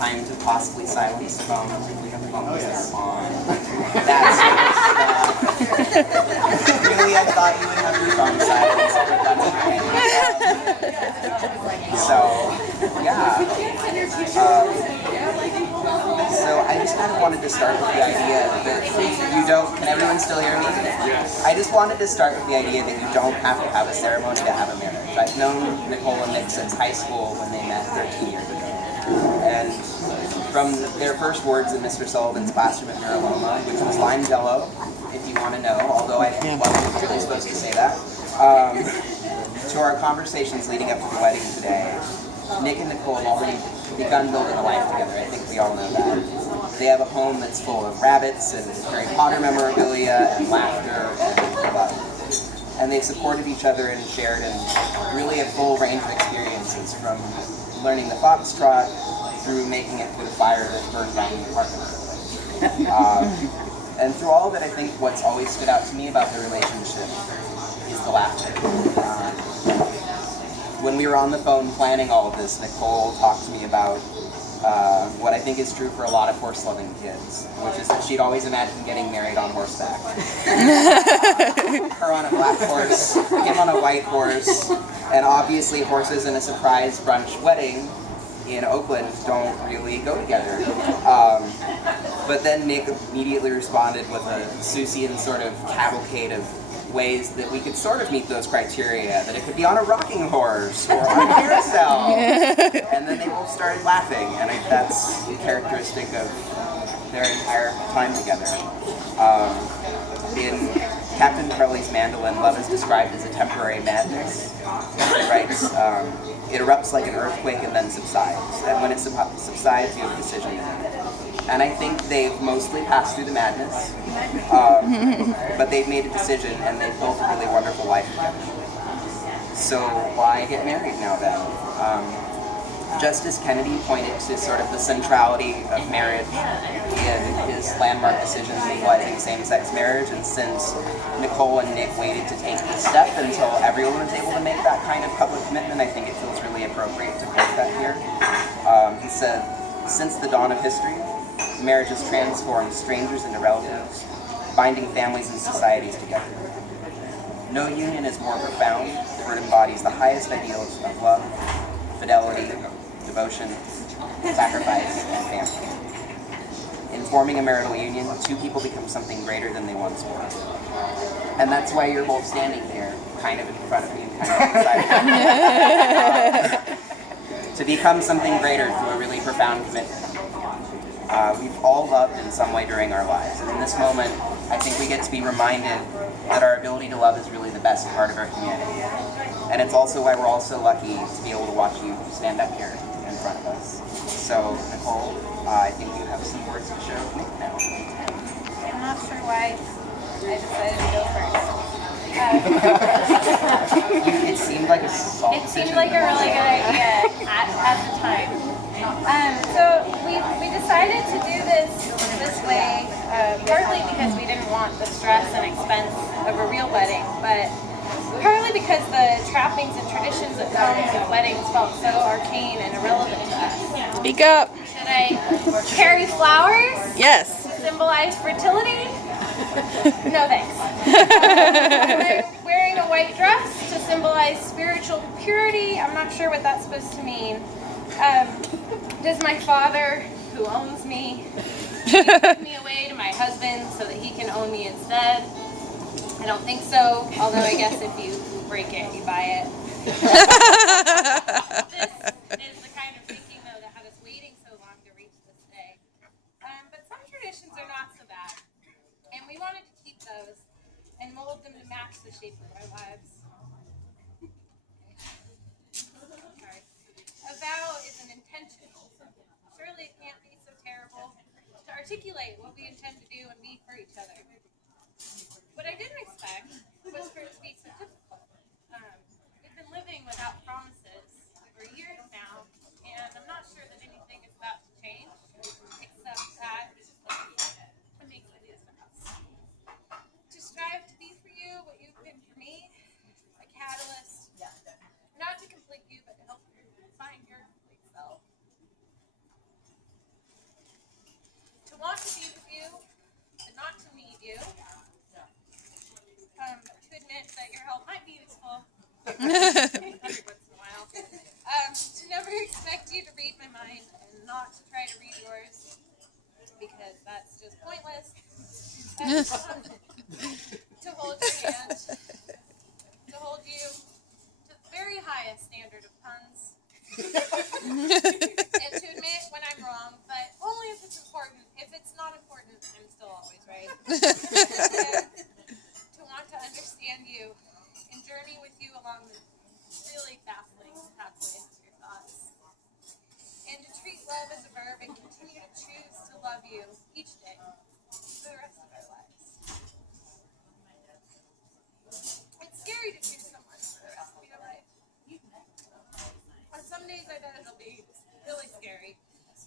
time to possibly silence the phone. We have phones that are on. That sort of stuff. Really, I thought you would have your phone silenced, but that's okay. So, yeah. So I just kind of wanted to start with the idea that you don't, can everyone still hear me? Yes. I just wanted to start with the idea that you don't have to have a ceremony to have a marriage. I've known Nicole and Nick since high school when they met 13 years ago. And from their first words in Mr. Sullivan's classroom at Miraloma, which was lime jello, if you want to know, although I wasn't really supposed to say that, to our conversations leading up to the wedding today, Nick and Nicole have already begun building a life together. I think we all know that. They have a home that's full of rabbits and Harry Potter memorabilia and laughter and love. And they've supported each other and shared in really a full range of experiences, from learning the foxtrot through making it through the fire that burned down the apartment. And through all of it, I think what's always stood out to me about their relationship is the laughter. When we were on the phone planning all of this, Nicole talked to me about what I think is true for a lot of horse-loving kids, which is that she'd always imagined getting married on horseback. Her on a black horse, him on a white horse, and obviously horses in a surprise brunch wedding in Oakland don't really go together. But then Nick immediately responded with a Seussian sort of cavalcade of ways that we could sort of meet those criteria, that it could be on a rocking horse or on a carousel. And then they both started laughing, and that's characteristic of their entire time together. In Captain Crowley's Mandolin, love is described as a temporary madness. He writes, it erupts like an earthquake and then subsides. And when it subsides, you have a decision to make. And I think they've mostly passed through the madness, but they've made a decision and they've built a really wonderful life together. So why get married now then? Justice Kennedy pointed to sort of the centrality of marriage in his landmark decision legalizing same-sex marriage, and since Nicole and Nick waited to take this step until everyone was able to make that kind of public commitment, I think it feels really appropriate to quote that here. He said, "Since the dawn of history, marriage has transformed strangers into relatives, binding families and societies together. No union is more profound, for it embodies the highest ideals of love, fidelity, devotion, sacrifice, and family. In forming a marital union, two people become something greater than they once were." And that's why you're both standing here, kind of in front of me and kind of beside me. To become something greater through a really profound commitment. We've all loved in some way during our lives, and in this moment, I think we get to be reminded that our ability to love is really the best part of our community. And it's also why we're all so lucky to be able to watch you stand up here in front of us. So, Nicole, I think you have some words to share with Nick now. I'm not sure why I decided to go first. It seemed like a solid decision. It seemed like a really good idea at the time. So we decided to do this way, partly because we didn't want the stress and expense of a real wedding, but partly because the trappings and traditions that come with weddings felt so arcane and irrelevant to us. Speak up. Should I carry flowers? Yes. To symbolize fertility? No thanks. I'm wearing a white dress to symbolize spiritual purity. I'm not sure what that's supposed to mean. Does my father, who owns me, give me away to my husband so that he can own me instead? I don't think so, although I guess if you break it, you buy it. This is the kind of thinking, though, that had us waiting so long to reach this day. But some traditions are not so bad, and we wanted to keep those and mold them to match the shape of our lives. Sorry. A vow is an intention. Surely it can't be so terrible to articulate what we intend to do and be for each other. What I didn't expect was for it to be so difficult. We've been living without promises for years now, and I'm not sure that anything is about to change, except that it makes it easier for us. To strive to be for you what you've been for me, a catalyst, not to complete you, but to help you find your complete self. you. To admit that your help might be useful every once in a while. To never expect you to read my mind and not to try to read yours because that's just pointless. And, to hold your hand, to hold you to the very highest standard of puns, and to admit when I'm wrong, but only if it's important. If it's not important, I'm still always right. And to want to understand you and journey with you along the really baffling pathways of your thoughts. And to treat love as a verb and continue to choose to love you each day for the rest of our lives. It's scary to choose someone for the rest of your life. On some days I bet it'll be really scary.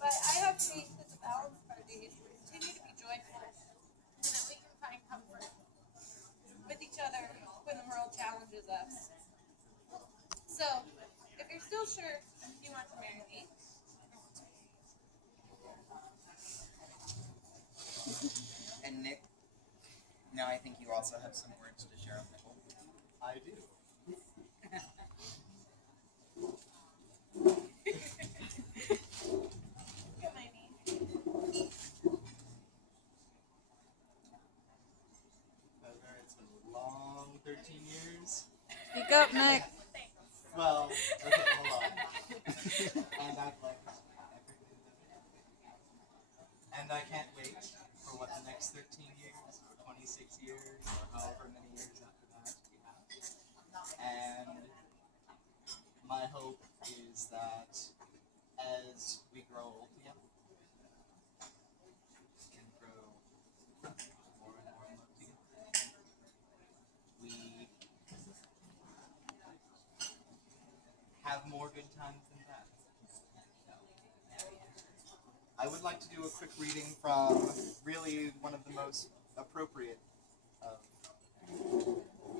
But I have faith that the balance of our days will continue to be joyful and that we can find comfort with each other when the world challenges us. So, if you're still sure you want to marry me, And Nick, now I think you also have some words to share with Nicole. I do. get my name. Heather, it's been a long 13 years. Speak up, Nick. Well, okay, hold on. And I've liked everything. And I can't wait for what the next 13 years, or 26 years, or however many years after that we have. And my hope is that as we grow old together, and grow more and more in love together, we have more good times than bad. I would like to do a quick reading from really one of the most appropriate of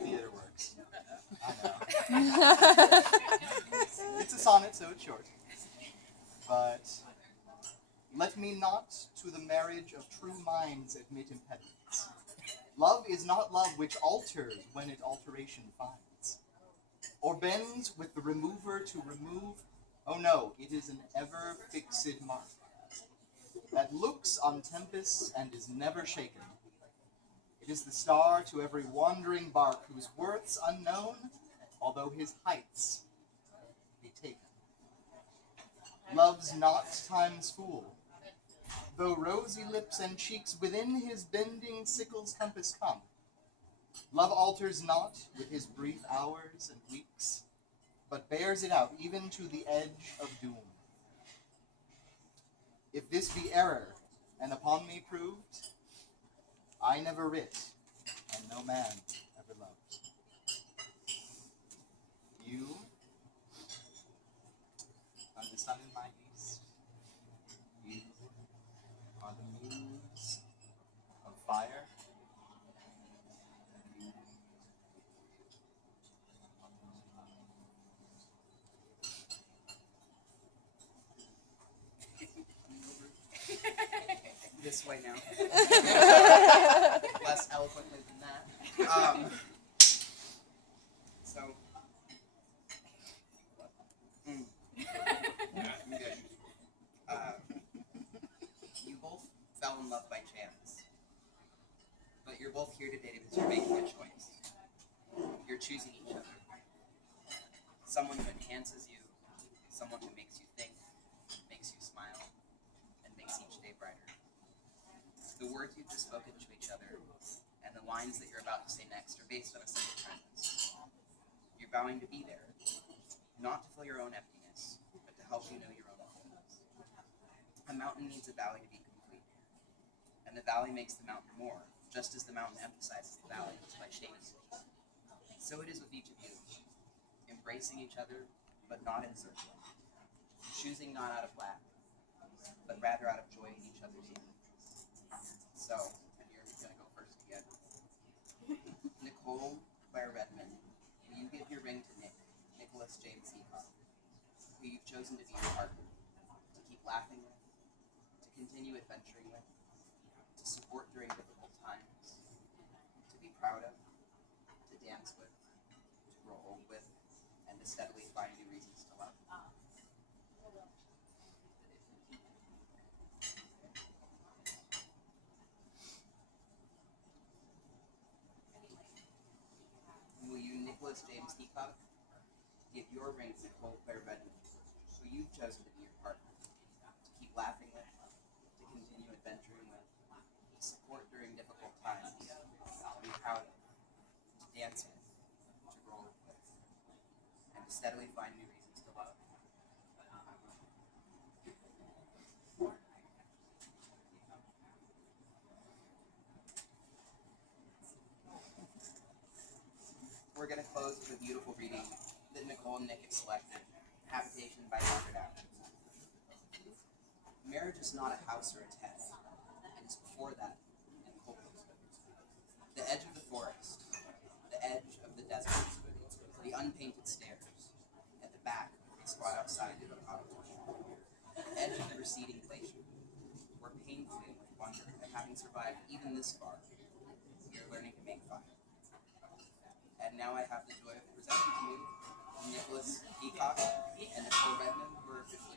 theater works. I know. It's a sonnet, so it's short. But let me not to the marriage of true minds admit impediments. Love is not love which alters when it alteration finds, or bends with the remover to remove. Oh no, it is an ever fixed mark, that looks on tempests and is never shaken. It is the star to every wandering bark, whose worth's unknown, although his heights be taken. Love's not time's fool, though rosy lips and cheeks within his bending sickle's compass come. Love alters not with his brief hours and weeks, but bears it out even to the edge of doom. If this be error, and upon me proved, I never writ, and no man ever loved. You are the sun in my east. You are the muse of fire. This way now. Less eloquently than that. So. I'm good. You both fell in love by chance. But you're both here today because you're making a choice. You're choosing each other. Someone who enhances you, someone who makes you think, makes you smile, and makes each day brighter. The words you've just spoken to each other and the lines that you're about to say next are based on a simple premise. You're vowing to be there, not to fill your own emptiness, but to help you know your own fullness. A mountain needs a valley to be complete, and the valley makes the mountain more, just as the mountain emphasizes the valley by shading it. So it is with each of you, embracing each other, but not encircling, choosing not out of lack, but rather out of joy in each other's union. So, and you're going to go first again. Nicole Claire Redmond, will you give your ring to Nicholas James Seacock, who you've chosen to be your partner, to keep laughing with, to continue adventuring with, to support during difficult times, proud of, to dance with, to grow old with, and to steadily find new reasons to love. Will you, Nicholas James Heacock, give your ring to Nicole Redmond, who you've chosen to be your partner, to keep laughing with, to continue adventuring with, to support during difficult times, to be proud of, to dance with, to roll with, and to steadily find new reasons to love. We're going to close with a beautiful reading that Nicole and Nick have selected, Habitation by Margaret Atwood. Marriage is not a house or a tent. It is before that and cold. The edge of the forest, the edge of the desert, the unpainted stairs, at the back of the squat outside of the cottage, the edge of the receding glacier, where painfully with wonder at having survived even this far, we are learning to make fire. And now I have the joy of presenting to you Nicholas Heacock and Nicole Redmond, who are officially